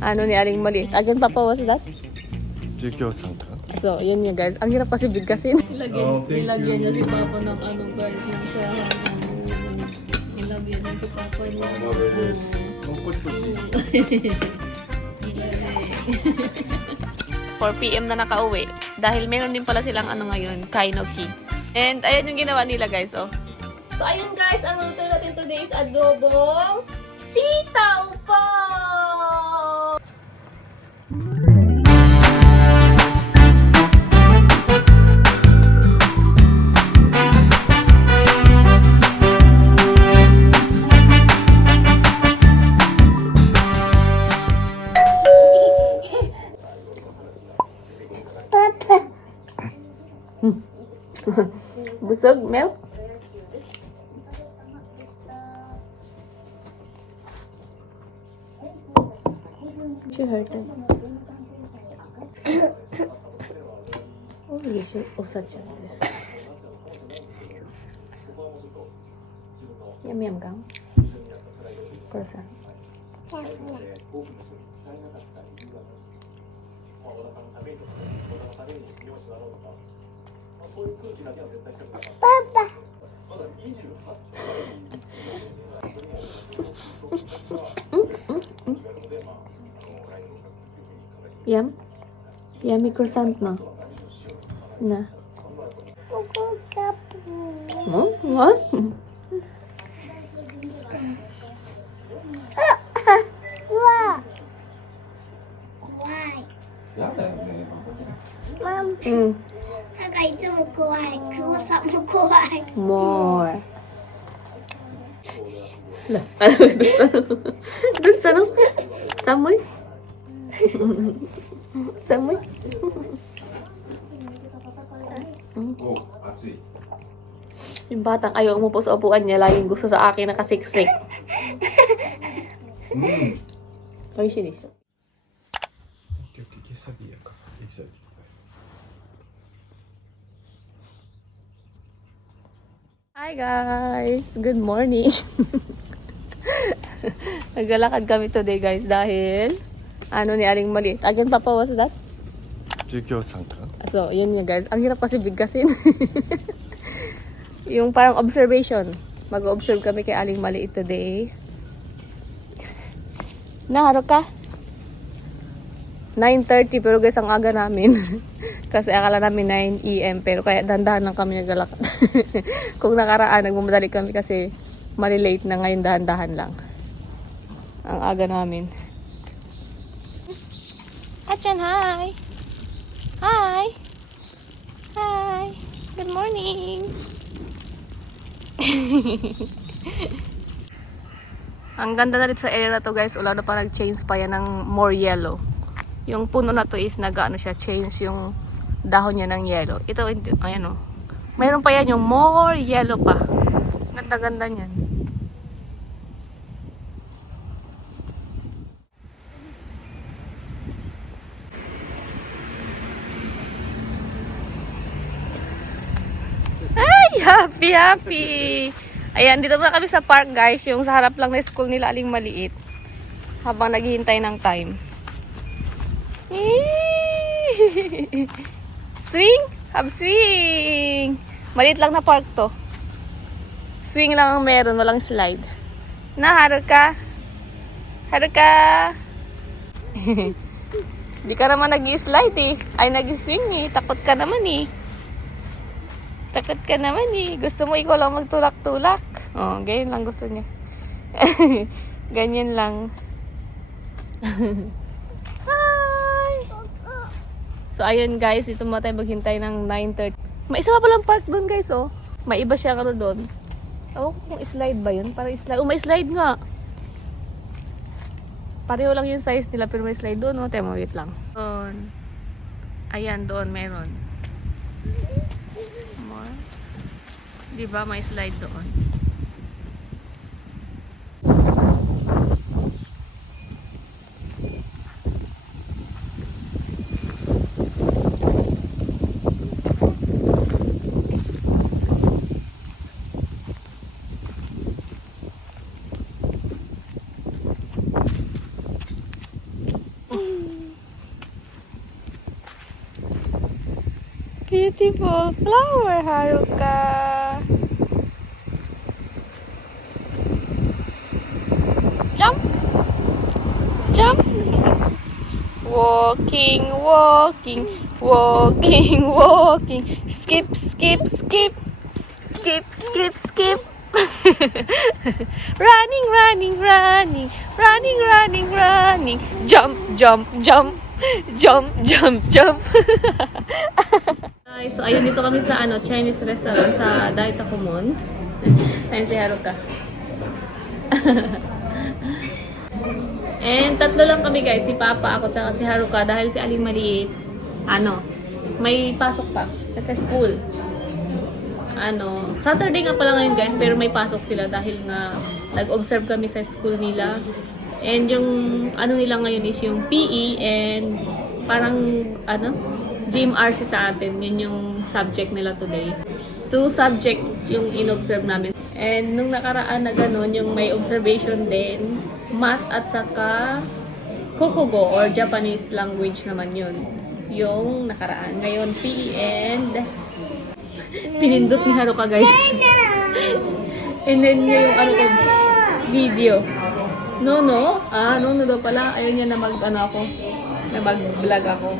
Ano ni Aling Maliit. Again, Papa, what's that? 19 So, yun yun guys. Ang hirap kasi bigkasin. Oh, thank Ilagyan you. niya si Papa ng ano guys, ng tsahan. Ilagyan niya si Papa niya. Oh, 4 PM na nakauwi. Dahil meron din pala silang ano ngayon, kainoki. And ayan yung ginawa nila guys, oh. So ayun guys, ang luto natin today is adobong sitaw po! Busog, Mel? She hurted. Oh, yes, usacak. Yum yum kang. Kurasa. Papa. Yum? Yummy croissant na. Na. Mo? What? Mom, 歯がいつも怖い。久保さんも怖い。 More. Lah, gusto no? Gusto no? Samoy? Samoy? Yung batang ayaw umupo sa upuan niya, laging gusto sa akin nakasiksik. Ay, sinis. Hi guys! Good morning! Naglalakad kami today guys dahil ano ni Aling Maliit. Again, Papa, what's that? 19 So, yun yun guys. Ang hirap kasi bigkasin. Yung parang observation. Mag-observe kami kay Aling Maliit today. Naharo ka? 9:30 pero guys, ang aga namin. Kasi akala namin 9 AM pero kaya dahan-dahan lang kami naglalakad. Kung nakaraan, nagmamadali kami kasi malilate na ngayon, dahan-dahan lang. Ang aga namin. Achan, hi! Hi! Hi! Good morning! Ang ganda na dito sa area na to guys. Wala na pa nag-change pa yan ng more yellow. Yung puno na to is nag-ano siya, change yung dahon niya ng yellow. Ito, ayan o. Mayroon pa yan yung more yellow pa. Ganda-ganda niyan. Ay, happy, happy! Ayan, dito muna kami sa park guys. Yung sa harap lang na school nila Aling Maliit. Habang naghihintay ng time. Swing! Have swing! Maliit lang na park to. Swing lang ang meron, walang slide. Haro ka? Haro ka? Di ka naman nag-slide eh. Ay, nag-swing eh. Takot ka naman eh. Takot ka naman eh. Gusto mo ikaw lang magtulak-tulak. Oh, ganyan lang gusto niya. Ganyan lang. Hi! So, ayun guys. Ito mo tayo maghintay ng 9:30. May isa pa palang park doon guys, oh. May iba siya ka doon. Ewan ko kung slide ba yun? Parang slide. Oh, may slide nga. Pareho lang yung size nila pero may slide doon, oh. Temo, wait lang. Doon. Ayan, doon meron. More. Diba may slide doon? Beautiful flower, Haruka. Jump. Jump. Walking, walking, walking, walking. Skip, skip, skip. Skip, skip, skip. Running, running, running. Running, running, running. Jump, jump, jump. Jump, jump, jump. Guys, so ayun, dito kami sa Chinese restaurant sa Daitakumon. Ayun si Haruka. And tatlo lang kami guys, si Papa, ako, tsaka si Haruka, dahil si Aling maliit, may pasok pa sa school. Saturday nga pala ngayon guys, pero may pasok sila dahil nga nag-observe kami sa school nila. And yung nila ngayon is yung PE and parang gym RC sa atin. Yun yung subject nila today. 2 subject yung in-observe namin. And nung nakaraan na ganun, yung may observation din, math at saka Kokugo or Japanese language naman yun. Yung nakaraan. Ngayon, PE and pinindot ni Haruka guys. And then yung video. No. No daw pala. Ayaw niya na na mag-vlog ako.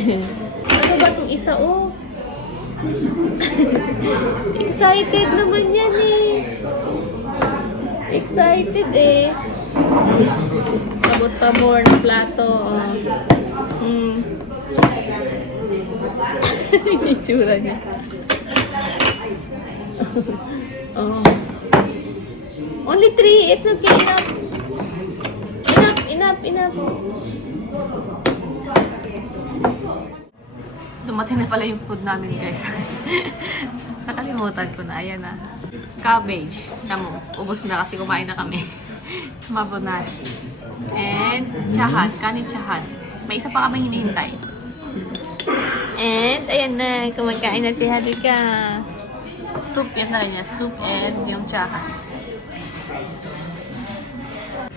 Ano ba itong isa, oh? Excited naman yan eh. Excited eh. Sabot pa more ng plato. Yung itsura niya. Only 3. It's okay. Enough. Dumating na pala yung food namin guys. Nakalimutan ko na. Ayan na. Cabbage. Tamo. Ubos na kasi kumain na kami. Mabonashi. And chahan. Kanin chahan. May isa pa kami hinihintay. And ayan na. Kumakain na si Haruka. Soup. Yan na niya. Soup and yung chahan.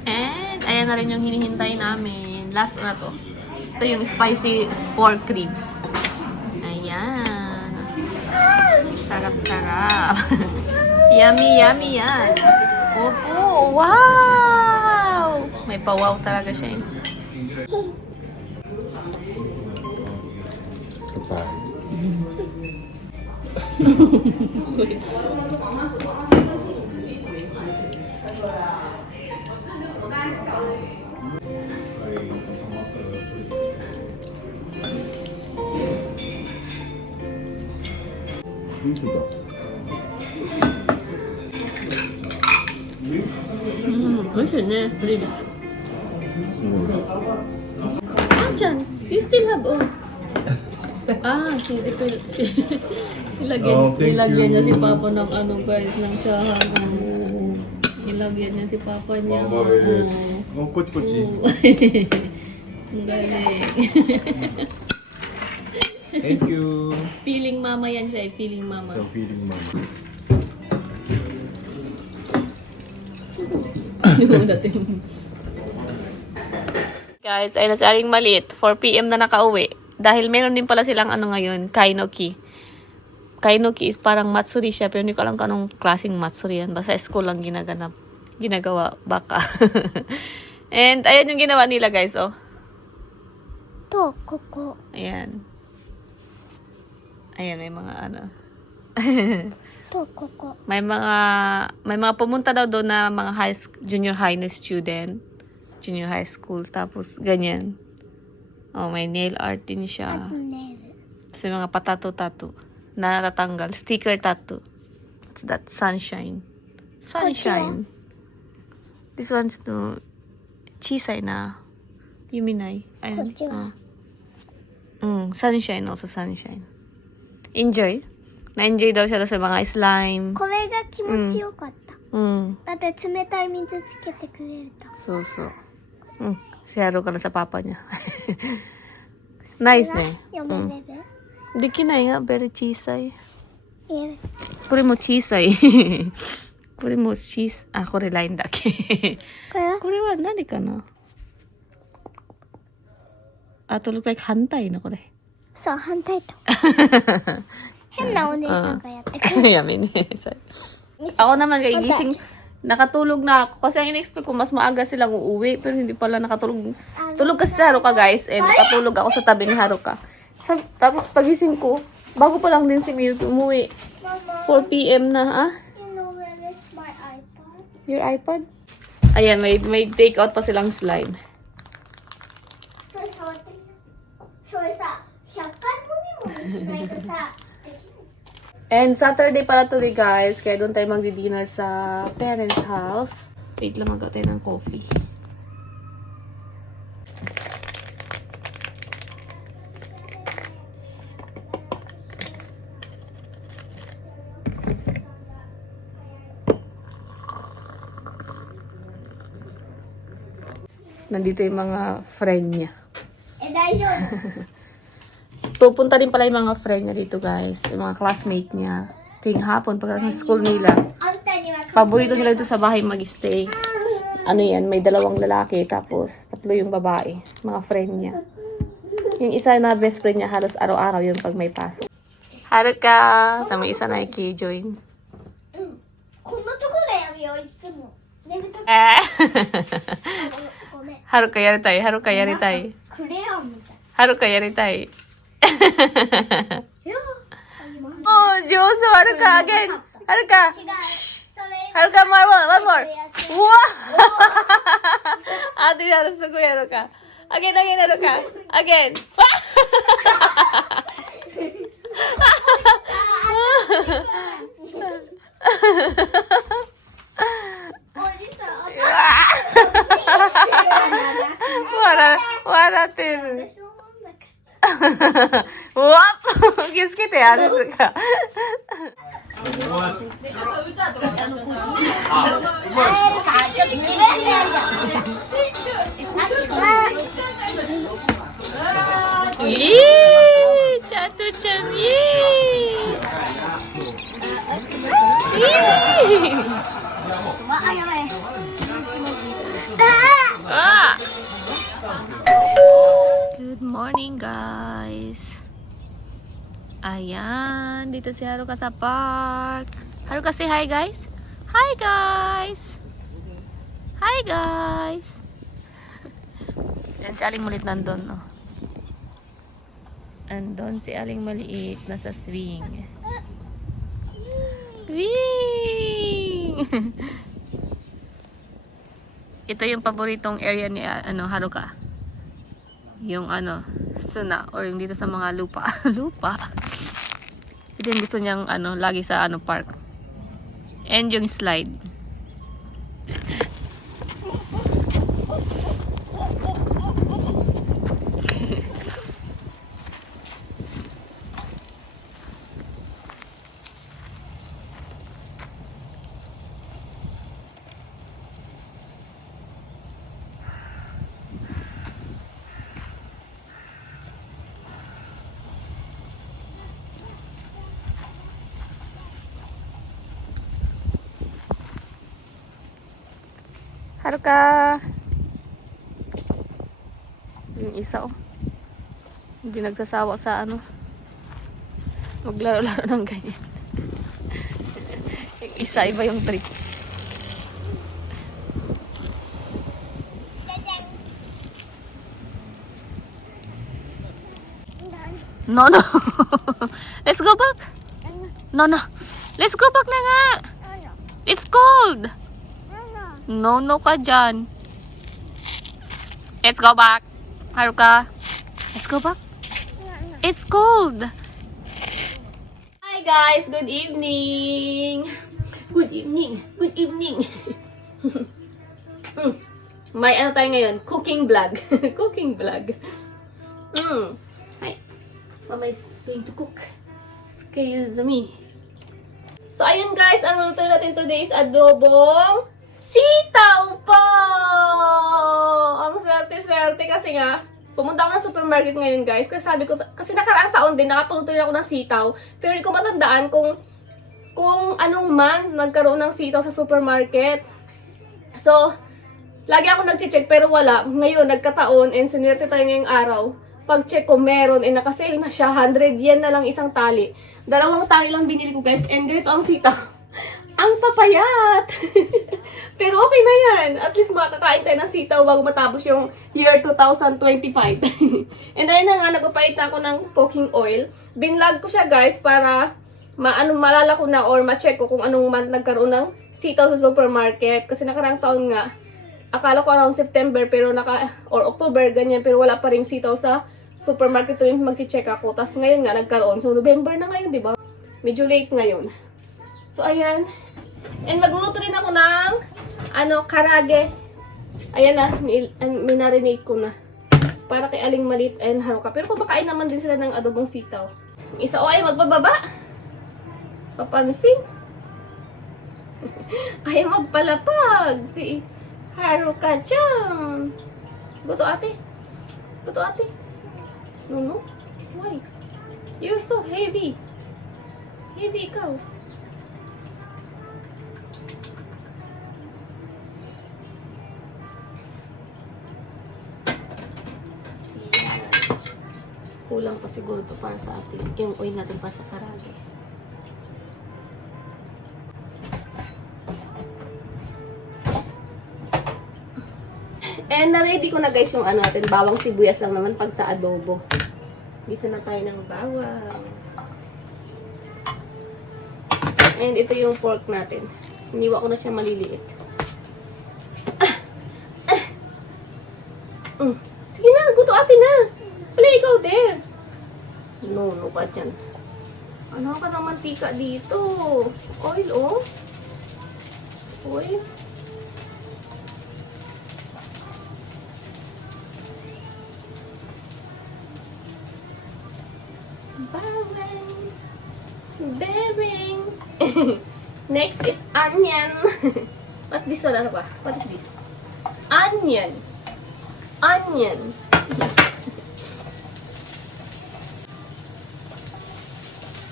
And ayan na rin yung hinihintay namin. Last na to. Ito yung spicy pork ribs. Ayan. Sarap-sarap. Yummy yan. Opo. Wow! May pa-wow talaga siya eh. 맛있네. ribs. Chan, you still have chili pill. Nilagyan niya si Papa ng guys, ng tsahan. Nilagyan niya si Papa niya. Kochi-kochi. Ang galing. Thank you. Feeling mama yan siya, feeling mama. So, feeling mama. Guys, ay nasa aling maliit. 4 PM na nakauwi. Dahil meron din pala silang ngayon, Kainoki. Kainoki is parang matsuri siya, pero hindi ko alam kung anong klaseng matsuri yan. Basta school lang ginagawa, baka. And ayan yung ginawa nila guys, oh. To, koko. Ayan. Ayan, may mga To, koko. may mga pumunta daw doon na mga junior high na student. Junior high school. Tapos, ganyan. Oh, may nail art din siya. So, mga patato-tato. Na natatanggal. Sticker tattoo. What's that? Sunshine. Sunshine. This one's no, chisay na. Yuminay. Ayan. Sunshine also. Sunshine. Enjoy. Na-enjoy daw siya sa mga slime. これが気持ちよかった。だって冷たい水つけてくれると。そうそう。Siyaro ka na sa papa niya. Nice ne. 読めれる？できないが、very 小さい。え、これも小さい。これも小さい。あ、これラインだけ。これは？これは何かな to look like hantay na ko rin. そう、反対と。変なお姉さんがやってくる。 Yamin. Ako naman kay gising, nakatulog na ako. Kasi ang in-expect ko, mas maaga silang uuwi. Pero hindi pala nakatulog. Tulog kasi si Haruka, guys. And nakatulog ako sa tabi ni Haruka. Tapos pagising ko, bago pa lang din si Miyuki umuwi. Mama, 4 p.m. na, ah? you know where is my iPad? Your iPad? Ayan, may take out pa silang slime. それ触ってみて。それさ、100回もみもみしないとさ、できない。 And Saturday pala today, guys. Kaya doon tayo magdi-dinner sa parents' house. Wait lang, mag tayo ng coffee. Nandito yung mga friend niya. え、大丈夫。 Pupunta din pala yung mga friend niya dito, guys. Yung mga classmate niya. Tuwing hapon, pagka sa school nila. あんたには Paborito nila dito sa bahay mag-stay. Ano yan, may 2 lalaki, tapos 3 yung babae. Mga friend niya. Yung isa na best friend niya, halos araw-araw yun pag may pasok. Haruka! Tama isa na join. こんなとこでやるよ、いつも。眠たく Ah! ごめん。 Haruka yaritay, Haruka yaritay. クレヨンみたい。 Haruka yaritay. いや Oh, Joso! Haruka again! Haruka! 違う。それ Haruka, one more! Wow! Ate, halos sugo Haruka. Again, Haruka. Again. おじさん、笑ってる。私も飲んだかうわっ気をつけて、あれとか。イエーイちゃんとちゃん、イエーイイエーイら。わ、やばい。Ah! Good morning, guys. Ayan, dito si Haruka sa park. Haruka, say hi, guys. Hi, guys. Hi, guys. Yan si Aling Maliit nandun, no? Andun si Aling Maliit, nasa swing. Wing! Ito yung paboritong area ni Haruka. Yung Suna or yung dito sa mga lupa. Lupa. Ito yung gusto niyang lagi sa park. And yung slide. Haruka! Yung isa, oh. Hindi nagsasawa sa maglaro-laro ng ganyan. Yung isa, iba yung trip. No, no. Let's go back. No, no. Let's go back na nga. It's cold. No, no ka dyan. Let's go back. Haruka. Let's go back. It's cold. Hi guys, good evening. Good evening. Good evening. May tayo ngayon? Cooking vlog. Cooking vlog. Hi. Mama is going to cook. Excuse me. So ayun guys, ang luto natin today is adobong sitaw po! Ang swerte-swerte kasi nga, pumunta ako ng supermarket ngayon guys. Kasi sabi ko, kasi nakaraang taon din, nakapagluto rin ako ng sitaw. Pero hindi ko matandaan kung anong man nagkaroon ng sitaw sa supermarket. So, lagi ako nag-check pero wala. Ngayon, nagkataon and sinwerte tayo ngayong araw. pag-check ko meron, nakasale na siya, 100 yen na lang isang tali. 2 tali lang binili ko guys, and ganito ang sitaw. Ang papayat! Pero okay na yan. At least makakain tayo ng sitaw bago matapos yung year 2025. And ayun na nga, nagpapalit na ako ng cooking oil. Binlog ko siya guys para malala ko na or ma-check ko kung anong month nagkaroon ng sitaw sa supermarket. Kasi nakarang taon nga, akala ko around September pero or October ganyan, pero wala pa rin sitaw sa supermarket tuwing mag-check ako. Tapos ngayon nga nagkaroon. So November na ngayon, di ba? Medyo late ngayon. So ayan. And magluluto rin ako ng karage. Ayan na, minarinate ko na. Para kay Aling Malit and Haruka. Pero kumakain naman din sila ng adobong sitaw. Isa ay magbababa. Papansin. Ay magpalapag. Si Haruka-chan. Goto ate. Goto ate. No. Why? You're so heavy. Heavy ikaw. Kulang pa siguro to para sa atin. Yung oil natin pa sa karage. And na-ready ko na guys yung natin. Bawang sibuyas lang naman pag sa adobo. Gisa na tayo ng bawang. And ito yung pork natin. Iniwa ko na siya maliliit. Sige na, guto ate na. Wala, ikaw there. No ba dyan? Ano ka ng mantika dito? Oil, oh. Oil. Bearing. Next is onion. What's this one? Ano ba? What is this? Onion. Onion.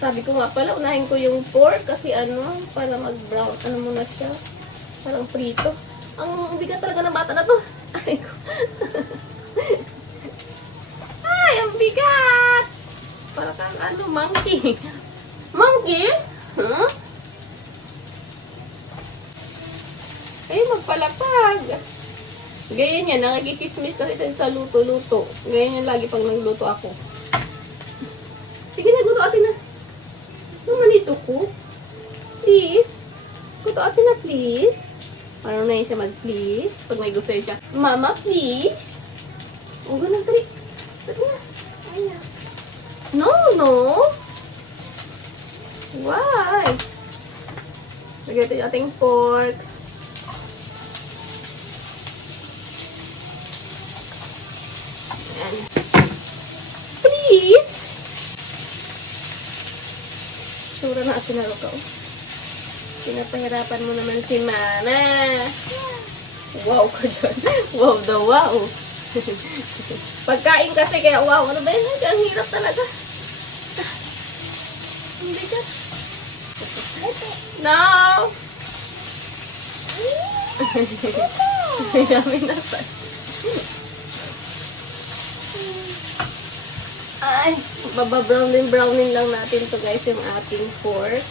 Sabi ko nga pala, unahin ko yung pork kasi para mag-brown. Muna siya? Parang prito. Ang bigat talaga ng bata na to. Ay, ay, ang bigat! Para kang monkey. Monkey? Huh? Ay, magpalapag. Ganyan yan, nakikismis kasi tayo sa luto-luto. Ganyan yan lagi pag nagluto ako. Sige na, guto ate na. Manito ko. Please. Gusto ate na, please. Parang na yun siya mag-please. Pag may gusto siya. Mama, please. O, ganun, tari. Tari na. Ayan. No. Why? Lagyan ito yung ating pork. Ayan. Please. Sura na atin na ko. Pinapahirapan mo naman si Mana. Wow ka dyan. Wow daw, wow. Pagkain kasi kaya wow. Ano ba yun? Ang hirap talaga. Ang bigat. No! Yummy na pa. Ay, brownin lang natin to guys yung ating pork.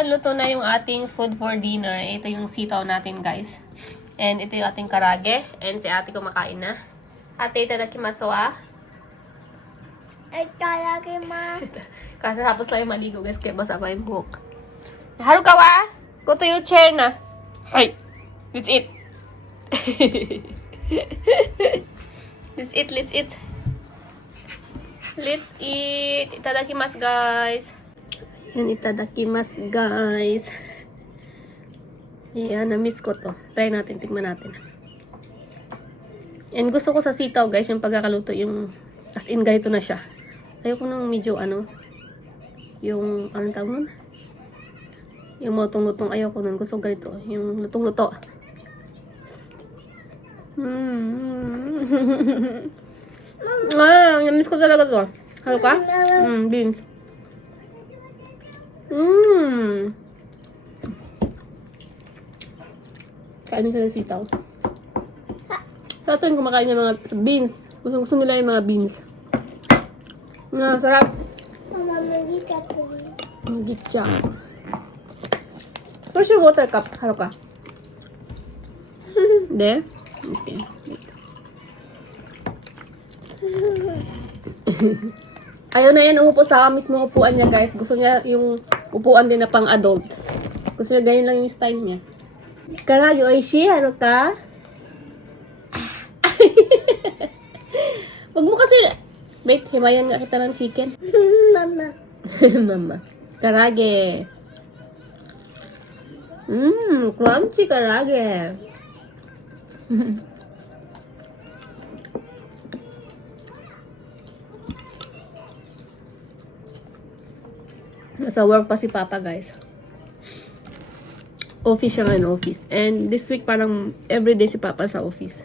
Ayan, luto na yung ating food for dinner. Ito yung sitaw natin, guys. And ito yung ating karage. And si ate kumakain na. Ate, itadakimasu wa. Kasi tapos lang yung maligo, guys. Kaya basa pa yung buhok. Haruka wa? Go to your chair na. Hey, let's eat. Let's eat, let's eat. Let's eat. Itadakimasu, guys. Yan, itadakimasu, guys. Ayan, na-miss ko to. Try natin, tignan natin. And gusto ko sa sitaw, guys, yung pagkakaluto, yung as in, ganito na siya. Ayoko nang medyo, yung, anong tawag nun? Yung lutong-lutong, ayoko nun. Gusto ko ganito, yung lutong-luto. Na-miss ko talaga to. Halo ka? Beans. Kainin ka ng sitaw. Sa atin kumakain ng mga beans. Gusto nila yung mga beans. Sarap. Mama, magita ko rin. Magitsa. Where's your water cup? Halo ka? There? Okay. Ayaw na yan umupo sa mismo upuan niya, guys. Gusto niya yung upuan din na pang adult. Gusto niya ganyan lang yung style niya. Karage oishi, ano ka? Wag mo kasi... Wait, himayan nga kita ng chicken. Mama. Mama. Karage. Crunchy karage. Nasa work pa si Papa, guys. Office siya ngayon, office. And this week, parang everyday si Papa sa office.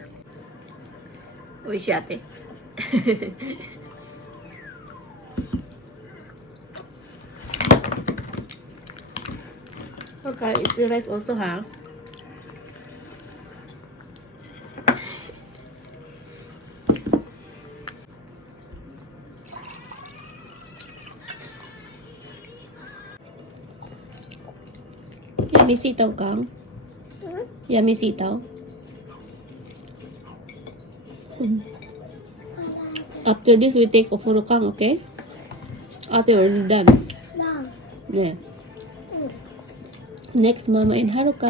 Uy, si ate. Okay, it's the rice also, ha? Yummy sitaw, Kang. Yummy sitaw. After this, we take ofuro, Kang, okay? After we're done. Mom. Yeah. Next, Mama and Haruka.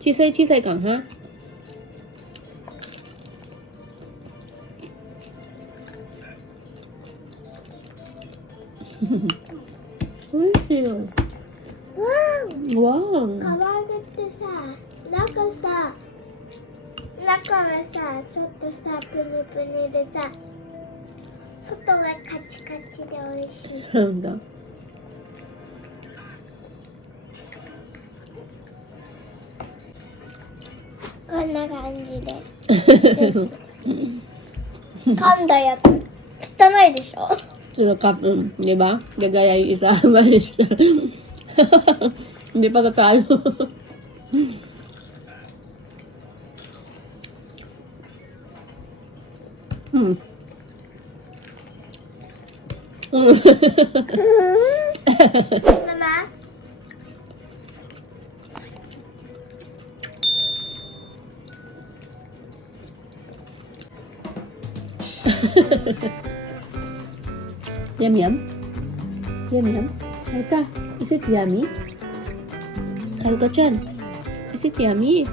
Chisay Kang, ha? Wow. 唐揚げってさ、中さ、中はさ、ちょっとさ、プニプニでさ、外がカチカチで美味しい。なんだ。こんな感じで。噛んだやつ。汚いでしょ Ito cup, di ba? Gagaya yung isa, malis. Hindi pa tatalo. Mama? Yum yum. Yum yum. Haruka, is it yummy? Haruka-chan, is it yummy?